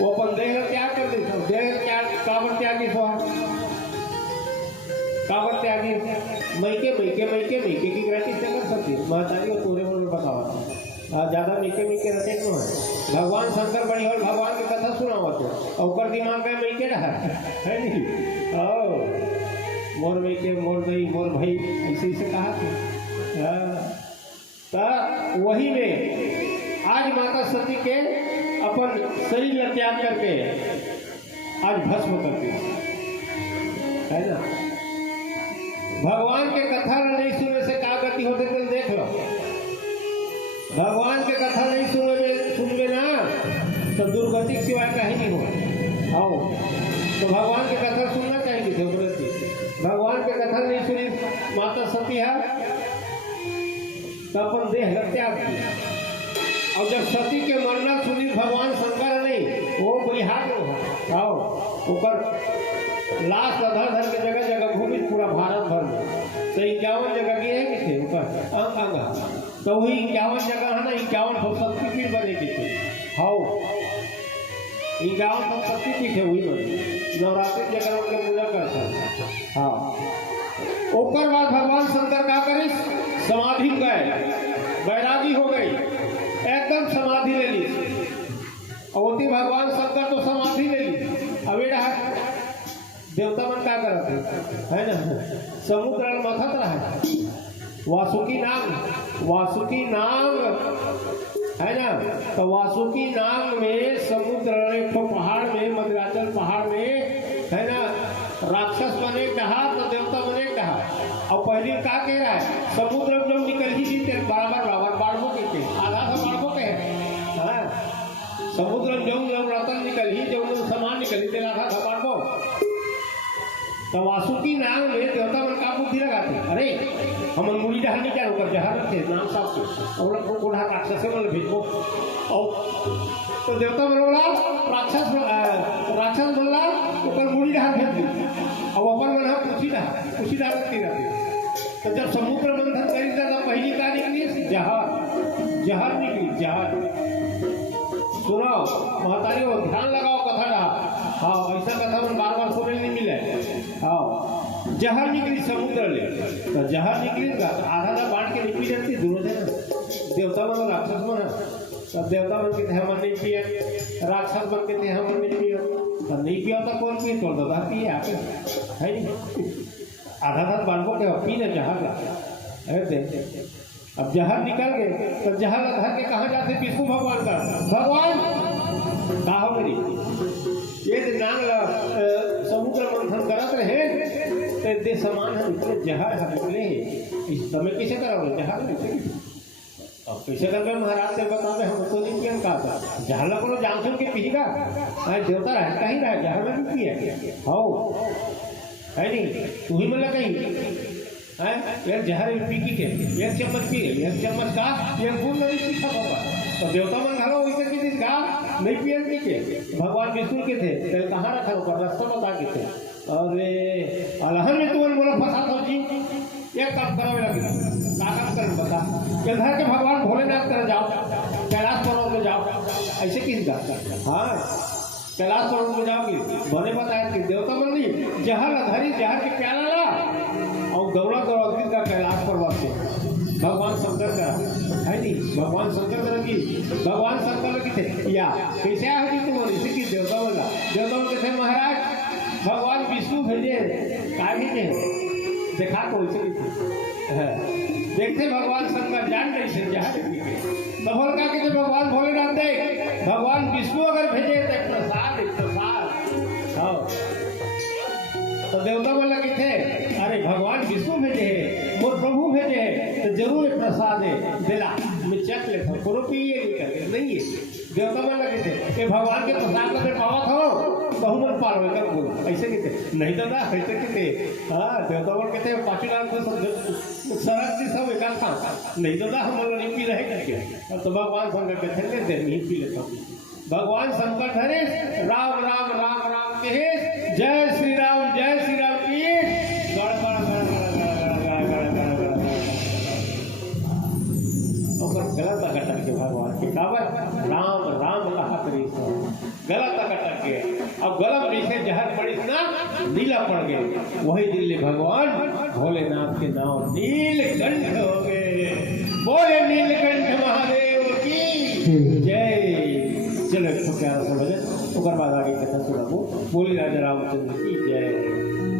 वो अपन देह त्याग कर दी, देह त्याग काबर त्यागी काबर त्यागी मैके मैके मैके मैके की ग्रहणी से कर सकती महतारी और तोरे बोल बतावा ज्यादा मैके मैके रहते क्यों है। भगवान शंकर बड़ी और भगवान की कथा सुनाओ तो और दिमाग में मैके रहा है नहीं। ओ मोर मैके मोर गई मोर भाई ऐसे ऐसे कहा था। वही में आज माता सती के अपन शरीर त्याग करके आज भस्म करती है ना। भगवान के कथा नहीं सुनने से क्या गति होते तो देख लो। भगवान के कथा नहीं सुनवे ना तो दुर्गति के सिवाय कहीं नहीं हो। आओ तो भगवान के कथा सुनना चाहिए थे व्रती। भगवान के कथा नहीं सुनी माता सती है तो अपन देह त्याग किया। और जब सती के मरना सुनी भगवान शंकर नहीं वो बिहार में आओ ऊपर लाश धर धर के जगह जगह घूमी पूरा भारत भर में। तो 51 जगह गए कि थे ऊपर अंग तो वही 51 जगह है ना 51 शक्तिपीठ बने के थे। हाउ 51 शक्तिपीठ है वही बने नवरात्रि जगह उनके पूजा करता है। हाँ ऊपर बाद भगवान शंकर क्या करे समाधि गए बैरागी हो गई एकदम समाधि ले ली। अवती भगवान शंकर तो समाधि ले ली। अभी रहा देवता मन क्या करते है ना समुद्र मथत रहा वासुकी नाग है ना। तो वासुकी नाग में समुद्र एक पहाड़ में मदराचल पहाड़ में है ना राक्षस बने कहा तो देवता बने कहा। और पहले क्या कह रहा है समुद्र में निकल ही जीते बराबर बाढ़ो के आधा सा बाढ़ो के है समुद्र जो रतन निकल ही जो सामान निकल ही आधा सा बाढ़ो। तो वासुकी नाम में देवता मन का बुद्धि लगाते अरे हम मुड़ी डहल नहीं क्या होकर जहां रखते नाम साहब से और लोग को राक्षस से बोले भेजो। और तो देवता मन बोला राक्षस बोला ऊपर मुड़ी डहल भेज दी और अपन मन पूछी डहल रखती रहती। तो जब समुद्र मंथन करी तो पहली का निकली जहर निकली जहर। सुनो महतारी हो ध्यान लगाओ कथा रहा। हाँ ऐसा कथा मन बार बार सुनने नहीं मिले। हाँ जहर निकली समुद्र ले तो जहर निकली आधा बांट के निकली जाती दूर देना देवता मन राक्षस मन तो देवता मन के हम नहीं पिए राक्षस बन के थे हम नहीं पिए तो नहीं पिया तो कौन पिए तो दादा पिए आके है नहीं आधा बांटो के पी ना जहर का। अब जहर निकल गए तो जहर धर के कहाँ जाते विष्णु भगवान का भगवान कहा हो मेरी ये नांग समुद्र मंथन करत रहे तो दे समान है निकले जहर है निकले इस समय कैसे करोगे जहर निकले। अब कैसे करके महाराज से बताते हम तो नहीं किया कहा था जहर को जान सुन के पीगा देवता रहता ही रहा जहर में भी पिए हो है नहीं तू ही मतलब कहीं एक जहर पी के एक चम्मच पी एक चम्मच का एक बूंद नहीं पीता होगा। तो देवता मन घरो वैसे किसी दिन का नहीं पिए पी के भगवान विष्णु के थे तेल कहाँ रखा ऊपर रास्ता बता के थे। अरे अलहन में तुमने बोला फंसा तो जी एक काम करो लगे क्या काम करें बता घर के भगवान भोलेनाथ कर जाओ कैलाश पर्वत में जाओ ऐसे किस का। हाँ कैलाश पर्वत में जाओगे बने बताया कि देवता मन नहीं जहर अधरी जहर के प्याला ला और दौड़ा दौड़ा का कैलाश पर्वत से भगवान शंकर का है नहीं भगवान शंकर का की भगवान शंकर की थे या कैसे है तुम इसी की देवता बोले थे महाराज भगवान विष्णु भेजे का भेजे देखा तो वैसे देखते भगवान शंकर जान कैसे जहाँ का कहते भगवान भोलेनाथ देख भगवान विष्णु अगर भेजे तो प्रसाद तो देवता बोला कि थे अरे भगवान विष्णु भेजे है मोर प्रभु भेजे है तो जरूर प्रसाद है दिला मैं चेक लेता हूँ कोनो पिए नहीं है। देवता बोला कि थे कि भगवान के प्रसाद का पावत हो तो हम पार कर बोलो ऐसे कहते नहीं दादा ऐसे कहते। हाँ देवता बोल कहते 5 लाख सरक जी सब एक था नहीं दादा हम नहीं पी रहे करके तो भगवान शंकर के थे दे नहीं पी लेता हूँ। भगवान शंकर धरे राम राम राम राम कहे जय श्री राम की गलत घटन के भगवान के काबर राम राम कहा करे गला तक अटक गया। अब गला में से जहर पड़ी ना नीला पड़ गया। वही दिल्ली भगवान भोलेनाथ के नाम नीलकंठ हो गए। बोले नीलकंठ महादेव की जय। चलो एक प्यारा सा भजन, उसके बाद आगे कथा सुनाबो। बोले राजा रामचंद्र की जय।